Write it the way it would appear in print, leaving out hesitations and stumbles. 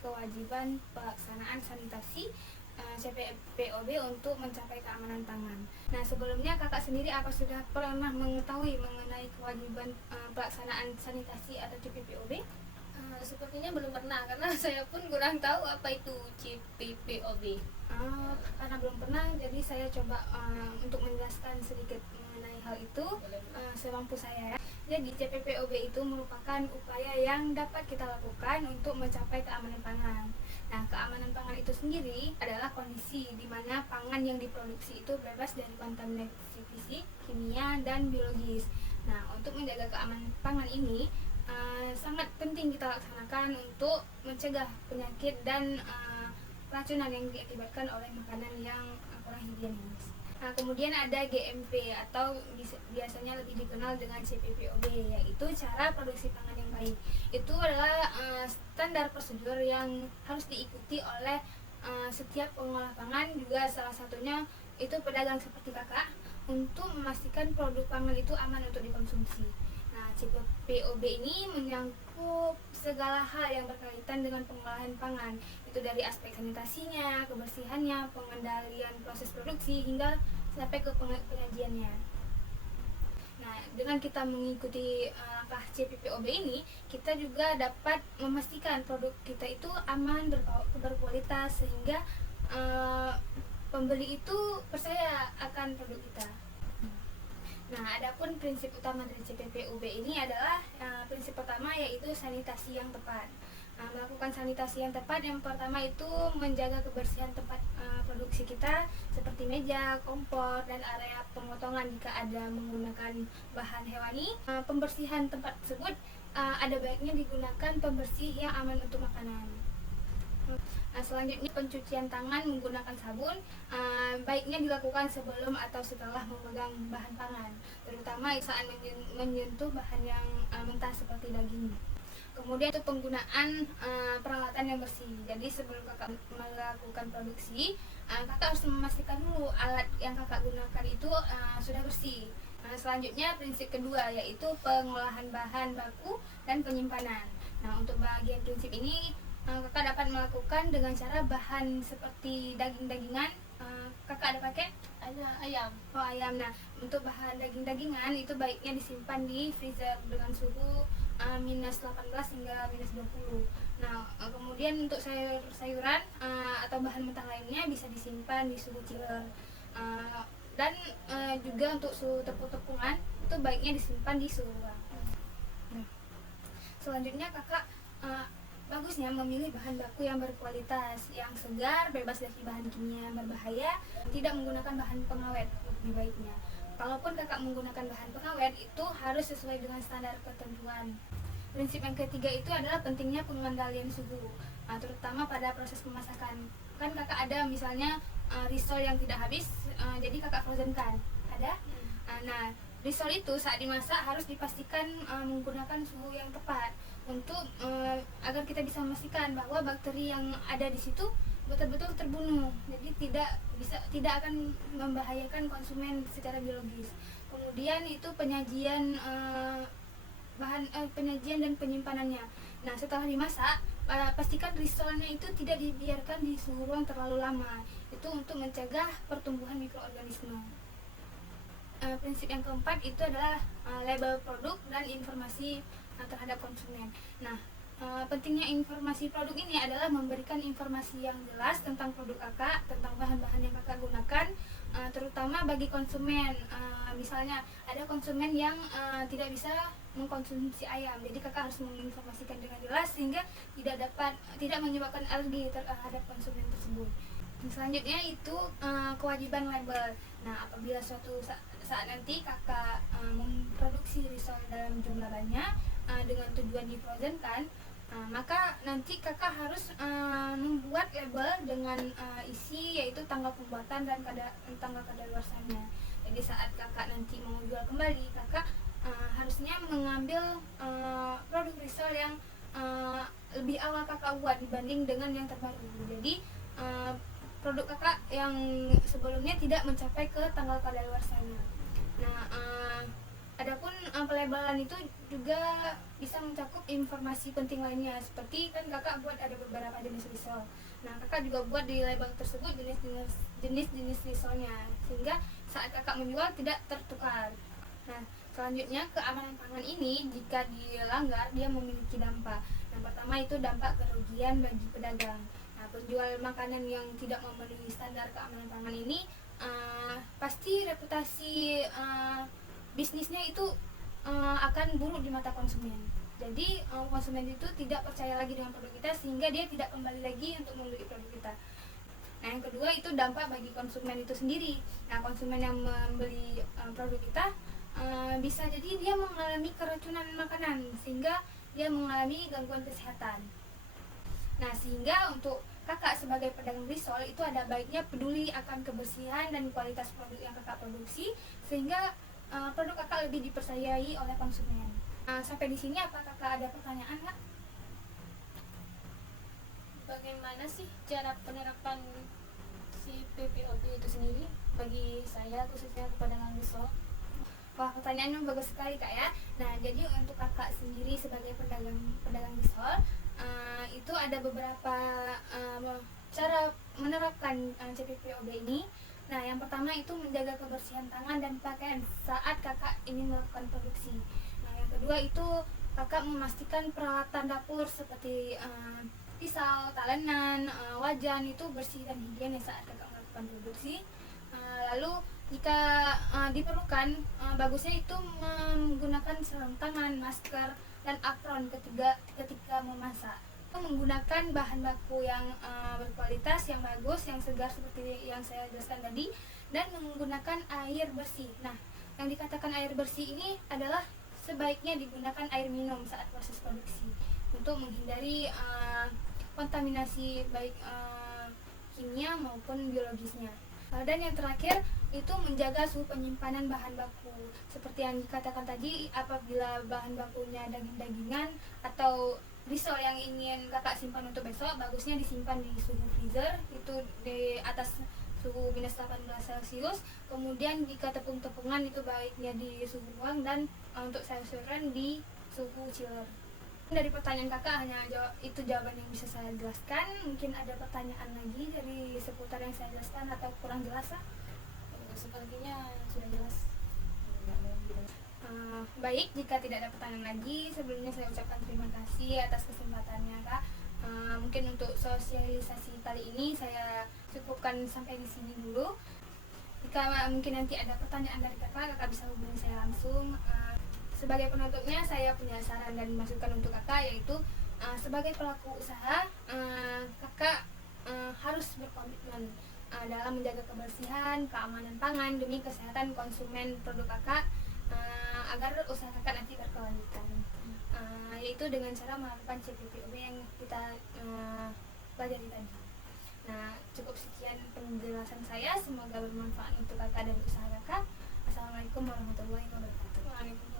kewajiban pelaksanaan sanitasi CPPOB untuk mencapai keamanan pangan. Nah, sebelumnya kakak sendiri apa sudah pernah mengetahui mengenai kewajiban pelaksanaan sanitasi atau CPPOB? Sepertinya belum pernah karena saya pun kurang tahu apa itu CPPOB. Karena belum pernah, jadi saya coba untuk menjelaskan sedikit mengenai hal itu semampu saya ya. Jadi CPPOB itu merupakan upaya yang dapat kita lakukan untuk mencapai keamanan pangan. Nah, keamanan pangan itu sendiri adalah kondisi di mana pangan yang diproduksi itu bebas dari kontaminasi fisik, kimia, dan biologis. Nah, untuk menjaga keamanan pangan ini sangat penting kita laksanakan untuk mencegah penyakit dan racunan yang diakibatkan oleh makanan yang kurang higienis. Nah, kemudian ada GMP atau biasanya lebih dikenal dengan CPPOB, yaitu cara produksi pangan yang baik. Itu adalah standar prosedur yang harus diikuti oleh setiap pengolah pangan, juga salah satunya itu pedagang seperti kakak, untuk memastikan produk pangan itu aman untuk dikonsumsi. Nah, CPPOB ini menyangkut segala hal yang berkaitan dengan pengolahan pangan, itu dari aspek sanitasinya, kebersihannya, pengendalian proses produksi, hingga sampai ke penyajiannya. Nah, dengan kita mengikuti langkah CPPOB ini, kita juga dapat memastikan produk kita itu aman, berkualitas, sehingga pembeli itu percaya akan produk kita. Nah, adapun prinsip utama dari CPPOB ini adalah prinsip pertama yaitu sanitasi yang tepat. Melakukan sanitasi yang tepat, yang pertama itu menjaga kebersihan tempat produksi kita seperti meja, kompor, dan area pemotongan jika ada menggunakan bahan hewani. Pembersihan tempat tersebut ada baiknya digunakan pembersih yang aman untuk makanan. Selanjutnya pencucian tangan menggunakan sabun baiknya dilakukan sebelum atau setelah memegang bahan pangan, terutama saat menyentuh bahan yang mentah seperti daging. Kemudian itu penggunaan peralatan yang bersih. Jadi sebelum kakak melakukan produksi, kakak harus memastikan dulu alat yang kakak gunakan itu sudah bersih. Selanjutnya prinsip kedua yaitu pengolahan bahan baku dan penyimpanan. Nah, untuk bagian prinsip ini kakak dapat melakukan dengan cara bahan seperti daging-dagingan. Kakak ada pakai? Ada ayam. Oh, ayam. Nah, untuk bahan daging-dagingan itu baiknya disimpan di freezer dengan suhu minus 18 hingga minus 20. Nah, kemudian untuk sayur-sayuran atau bahan mentah lainnya bisa disimpan di suhu chiller. Dan juga untuk suhu tepung-tepungan itu baiknya disimpan di suhu ruang. Selanjutnya kakak bagusnya memilih bahan baku yang berkualitas, yang segar, bebas dari bahan kimia yang berbahaya, tidak menggunakan bahan pengawet lebih baiknya. Kalaupun kakak menggunakan bahan pengawet, itu harus sesuai dengan standar ketentuan. Prinsip yang ketiga itu adalah pentingnya pengendalian suhu, terutama pada proses pemasakan. Kan kakak ada misalnya risol yang tidak habis, jadi kakak frozenkan. Ada? Nah, risol itu saat dimasak harus dipastikan menggunakan suhu yang tepat untuk agar kita bisa memastikan bahwa bakteri yang ada di situ betul-betul terbunuh. Jadi tidak akan membahayakan konsumen secara biologis. Kemudian itu penyajian penyajian dan penyimpanannya. Nah, setelah dimasak, pastikan risolnya itu tidak dibiarkan di suhu ruang terlalu lama. Itu untuk mencegah pertumbuhan mikroorganisme. Prinsip yang keempat itu adalah label produk dan informasi terhadap konsumen. Nah, pentingnya informasi produk ini adalah memberikan informasi yang jelas tentang produk kakak, tentang bahan-bahan yang kakak gunakan, terutama bagi konsumen. Misalnya ada konsumen yang tidak bisa mengkonsumsi ayam, jadi kakak harus menginformasikan dengan jelas sehingga tidak menyebabkan alergi terhadap konsumen tersebut. Selanjutnya itu kewajiban label. Nah, apabila suatu saat nanti kakak memproduksi risol dalam jumlah banyak dengan tujuan difrozenkan, maka nanti kakak harus membuat label dengan isi yaitu tanggal pembuatan dan tanggal kadaluarsanya. Jadi saat kakak nanti mau jual kembali, kakak harusnya mengambil produk risol yang lebih awal kakak buat dibanding dengan yang terbaru. Jadi produk kakak yang sebelumnya tidak mencapai ke tanggal kadaluarsanya. Nah, Adapun pelabelan itu juga bisa mencakup informasi penting lainnya, seperti kan kakak buat ada beberapa jenis risol. Nah, kakak juga buat di label tersebut jenis risolnya, sehingga saat kakak menjual tidak tertukar. Nah, selanjutnya keamanan pangan ini jika dilanggar dia memiliki dampak. Yang pertama itu dampak kerugian bagi pedagang. Nah, penjual makanan yang tidak memenuhi standar keamanan pangan ini pasti reputasi bisnisnya itu akan buruk di mata konsumen. Jadi konsumen itu tidak percaya lagi dengan produk kita, sehingga dia tidak kembali lagi untuk membeli produk kita. Nah, yang kedua itu dampak bagi konsumen itu sendiri. Nah, konsumen yang membeli produk kita bisa jadi dia mengalami keracunan makanan, sehingga dia mengalami gangguan kesehatan. Nah, sehingga untuk kakak sebagai pedagang risol itu ada baiknya peduli akan kebersihan dan kualitas produk yang kakak produksi, sehingga produk kakak lebih dipercayai oleh konsumen. Sampai di sini apa kakak ada pertanyaan kak? Bagaimana sih cara penerapan si PPOB itu sendiri bagi saya khususnya pedagang risol? Wah, pertanyaannya bagus sekali kak ya. Nah, jadi untuk kakak sendiri sebagai pedagang risol itu ada beberapa cara menerapkan CPPOB ini. Nah, yang pertama itu menjaga kebersihan tangan dan pakaian saat kakak ingin melakukan produksi. Nah, yang kedua itu kakak memastikan peralatan dapur seperti pisau, talenan, wajan itu bersih dan higienis saat kakak melakukan produksi. Lalu jika diperlukan, bagusnya itu menggunakan sarung tangan, masker, dan apron ketika memasak. Menggunakan bahan baku yang berkualitas, yang bagus, yang segar seperti yang saya jelaskan tadi, dan menggunakan air bersih. Nah, yang dikatakan air bersih ini adalah sebaiknya digunakan air minum saat proses produksi untuk menghindari kontaminasi baik kimia maupun biologisnya. Dan yang terakhir itu menjaga suhu penyimpanan bahan baku. Seperti yang dikatakan tadi, apabila bahan bakunya daging-dagingan atau risol yang ingin kakak simpan untuk besok, bagusnya disimpan di suhu freezer, itu di atas suhu minus 18 Celcius. Kemudian jika tepung-tepungan itu baiknya di suhu ruang, dan untuk sayur-sayuran di suhu chiller. Dari pertanyaan kakak hanya itu jawaban yang bisa saya jelaskan. Mungkin ada pertanyaan lagi dari seputar yang saya jelaskan atau kurang jelas? Sepertinya sudah jelas. Baik, jika tidak ada pertanyaan lagi, sebelumnya saya ucapkan terima kasih atas kesempatannya kak. Mungkin untuk sosialisasi kali ini saya cukupkan sampai di sini dulu. Jika mungkin nanti ada pertanyaan dari kakak bisa hubungi saya langsung. Sebagai penutupnya, saya punya saran dan masukan untuk kakak, yaitu sebagai pelaku usaha, kakak harus berkomitmen dalam menjaga kebersihan, keamanan pangan demi kesehatan konsumen produk kakak, agar usaha kakak nanti berkelanjutan, yaitu dengan cara melakukan CPPOB yang kita pelajari tadi. Nah, cukup sekian penjelasan saya, semoga bermanfaat untuk kakak dan usaha kakak. Assalamualaikum warahmatullahi wabarakatuh. Waalaikumsalam.